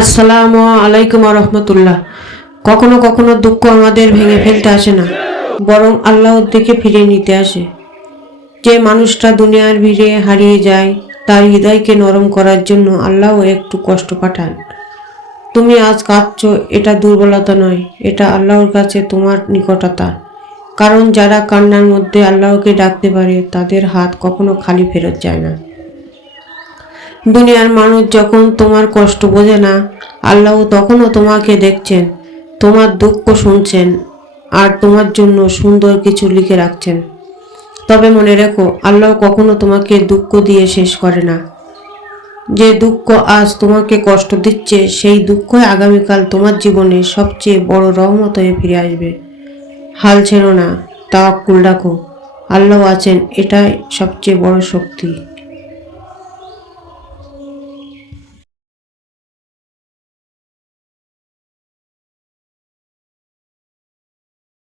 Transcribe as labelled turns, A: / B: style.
A: আসসালামু আলাইকুম রহমতুল্লাহ। কখনো কখনো দুঃখ আমাদের ভেঙে ফেলতে আসে না, বরং আল্লাহর দিকে ফিরিয়ে নিতে আসে। যে মানুষটা দুনিয়ার ভিড়ে হারিয়ে যায়, তার হৃদয়কে নরম করার জন্য আল্লাহ একটু কষ্ট পাঠান। তুমি আজ কাঁদছ, এটা দুর্বলতা নয়, এটা আল্লাহর কাছে তোমার নিকটতা। কারণ যারা কান্নার মধ্যে আল্লাহকে ডাকতে পারে, তাদের হাত কখনো খালি ফেরত যায় না। দুনিয়ার মানুষ যখন তোমার কষ্ট বোঝে না, আল্লাহ তখনও তোমাকে দেখছেন, তোমার দুঃখ শুনছেন, আর তোমার জন্য সুন্দর কিছু লিখে রাখছেন। তবে মনে রেখো, আল্লাহ কখনো তোমাকে দুঃখ দিয়ে শেষ করে না। যে দুঃখ আজ তোমাকে কষ্ট দিচ্ছে, সেই দুঃখই আগামীকাল তোমার জীবনে সবচেয়ে বড় রহমত হয়ে ফিরে আসবে। হাল ছেড়ো না, তাওয়াক্কুল রাখো। আল্লাহ আছেন, এটাই সবচেয়ে বড় শক্তি।